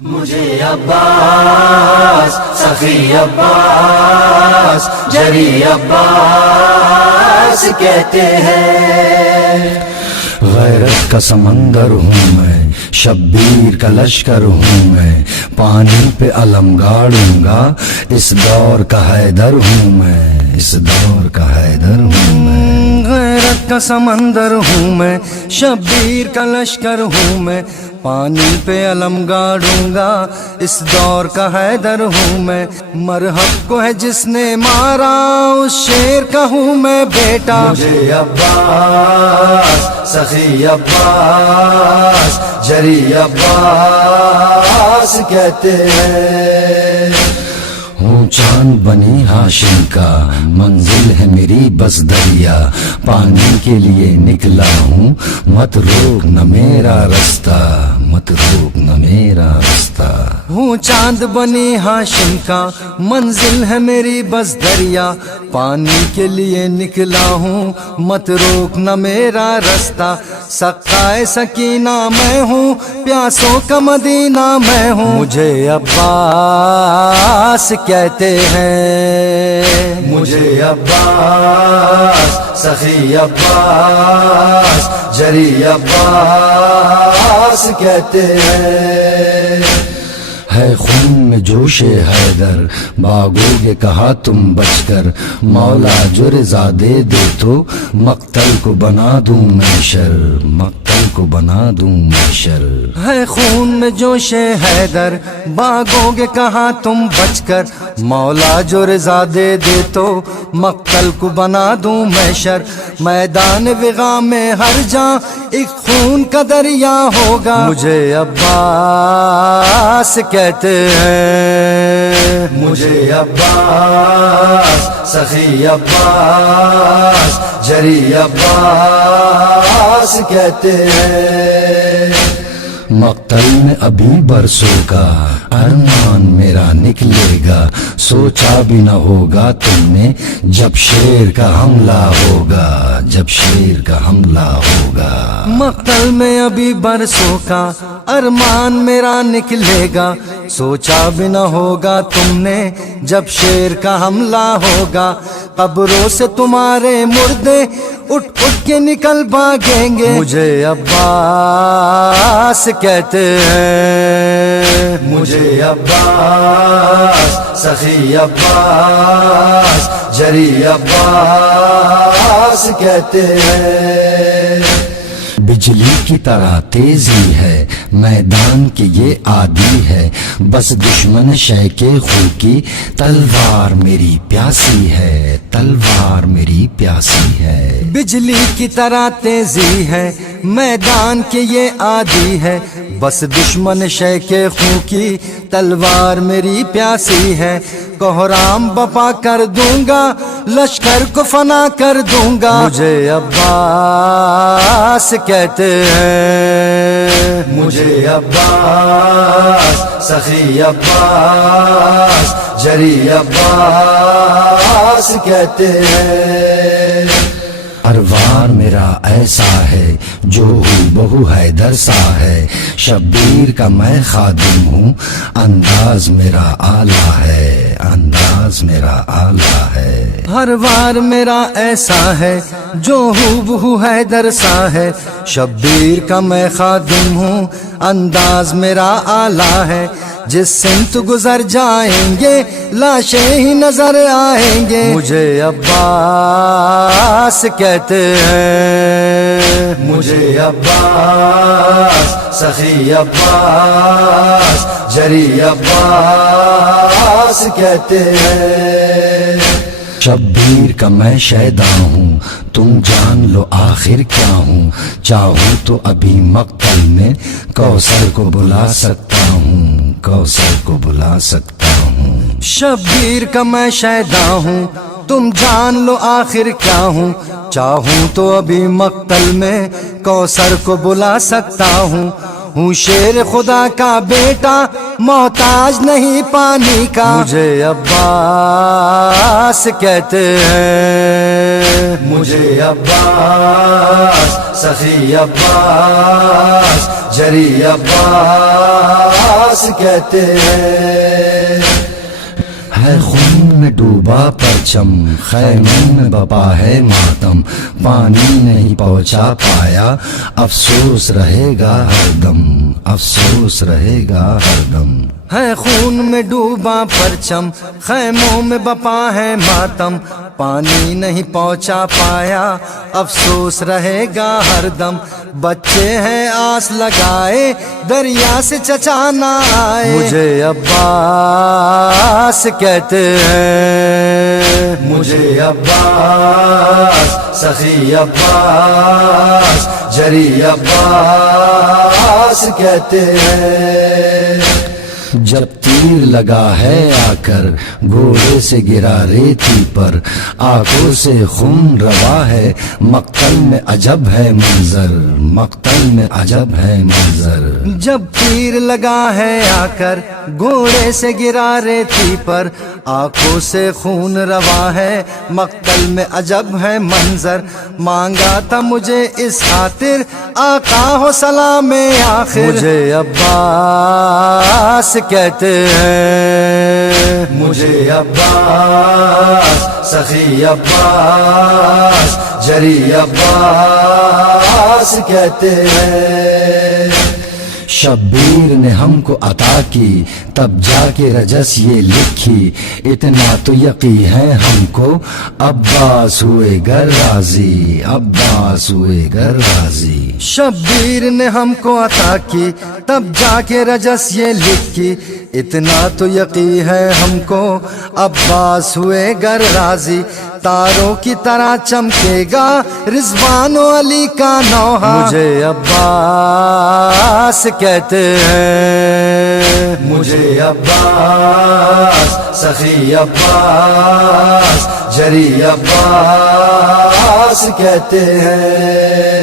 مجھے عباس، سخی عباس، جری عباس کہتے ہیں۔ غیرت کا سمندر ہوں میں، شبیر کا لشکر ہوں میں، پانی پہ علم گاڑوں گا، اس دور کا حیدر ہوں میں، اس دور کا حیدر ہوں میں۔ غیرت کا سمندر ہوں میں، شبیر کا لشکر ہوں میں، پانی پہ علم گاڑوں گا، اس دور کا حیدر ہوں میں۔ مرحب کو ہے جس نے مارا، اس شیر کا ہوں میں بیٹا۔ مجھے عباس، سخی عباس، جری عباس کہتے ہیں۔ ہوں چاند بنی ہاشم کا، منزل ہے میری بس دریا، پانی کے لیے نکلا ہوں، مت روک نہ میرا رستہ، مت روک نہ میرا رستہ۔ ہوں چاند بنی ہاشم کا، منزل ہے میری بس دریا، پانی کے لیے نکلا ہوں، مت روک نہ میرا رستہ۔ سقائے سکینہ میں ہوں، پیاسوں کا مدینہ میں ہوں، مجھے عباس کہتے ہیں۔ مجھے عباس، سخی عباس، جری عباس کہتے ہیں۔ ہے خون میں جوش حیدر، بھاگو گے کہا تم بچ کر، مولا جو رضا دے دے تو مقتل کو بنا دوں محشر، مقتل کو بنا دوں محشر۔ ہے خون میں جوش حیدر، بھاگو گے کہا تم بچ کر، مولا جو رضا دے دے تو مقتل کو بنا دوں محشر۔ میدان وغا میں ہر جاں ایک خون کا دریا ہوگا، مجھے عباس کہتے ہیں۔ مجھے عباس، سخی عباس، جری عباس کہتے ہیں۔ مقتل میں ابھی برسوں کا ارمان میرا نکلے گا، سوچا بھی نہ ہوگا تم نے جب شیر کا حملہ ہوگا، جب شیر کا حملہ ہوگا۔ مقتل میں ابھی برسوں کا ارمان میرا نکلے گا، سوچا بھی نہ ہوگا تم نے جب شیر کا حملہ ہوگا۔ قبروں سے تمہارے مردے اٹھ اٹھ کے نکل بھاگیں گے، مجھے عباس کہتے ہیں۔ مجھے عباس، سخی عباس، جری عباس کہتے ہیں۔ بجلی کی طرح تیزی ہے میدان کے یہ عادی ہے، بس دشمن شے کے خو کی تلوار میری پیاسی ہے، تلوار میری پیاسی ہے۔ بجلی کی طرح تیزی ہے میدان کے یہ عادی ہے، بس دشمن شے کے خو کی تلوار میری پیاسی ہے۔ کوہرام بپا کر دوں گا، لشکر کو فنا کر دوں گا، مجھے عباس کہتے ہیں۔ مجھے عباس، سخی عباس، جری عباس کہتے ہیں۔ اروار میرا ایسا ہے جو بہو حیدر سا ہے، شبیر کا میں خادم ہوں، انداز میرا اعلیٰ ہے، انداز میرا اعلیٰ ہے۔ ہر وار میرا ایسا ہے جو بہو حیدر سا ہے، شبیر کا میں خادم ہوں، انداز میرا اعلیٰ ہے۔ جس سمت گزر جائیں گے لاشیں ہی نظر آئیں گے، مجھے عباس کہتے ہیں۔ مجھے عباس، سخی عباس، جری عباس کہتے ہیں۔ شبیر کا میں شیدا ہوں، تم جان لو آخر کیا ہوں، چاہوں تو ابھی مقتل میں کوثر کو بلا سکتا ہوں، کوثر کو بلا سکتا ہوں۔ شبیر کا میں شیدا ہوں، تم جان لو آخر کیا ہوں، چاہوں تو ابھی مقتل میں کوثر کو بلا سکتا ہوں۔ ہوں شیر خدا کا بیٹا، محتاج نہیں پانی کا، مجھے عباس کہتے ہیں۔ مجھے عباس، سخی عباس، جری عباس کہتے ہیں ہے خون میں ڈوبا پرچم خیموں میں بپا ہے ماتم پانی نہیں پہنچا پایا افسوس رہے گا ہر دم افسوس رہے گا ہر دم ہے خون میں ڈوبا پرچم خیموں میں بپا ہے ماتم پانی نہیں پہنچا پایا افسوس رہے گا ہر دم بچے ہیں آس لگائے دریا سے چچا نہ آئے مجھے عباس کہتے ہیں مجھے عباس سخی عباس جری عباس کہتے ہیں جب تیر لگا ہے آ کر گھوڑے سے گرا ریتی پر آنکھوں سے خون روا ہے مقتل میں عجب ہے منظر مقتل میں عجب ہے منظر جب تیر لگا ہے آ کر گھوڑے سے گرا ریتی پر آنکھوں سے خون روا ہے مقتل میں عجب ہے منظر مانگا تھا مجھے اس خاطر آقا ہو سلام آخر مجھے عباس کہتے ہیں مجھے عباس سخی عباس جری عباس کہتے ہیں شبیر نے ہم کو عطا کی تب جا کے رجس یہ لکھی اتنا تو یقین ہے ہم کو عباس ہوئے گر راضی عباس ہوئے گر راضی شبیر نے ہم کو عطا کی تب جا کے رجس یہ لکھی اتنا تو یقین ہے ہم کو عباس ہوئے گر راضی تاروں کی طرح چمکے گا رضوان و علی کا نوحہ مجھے عباس کہتے ہیں مجھے عباس سخی عباس جری عباس کہتے ہیں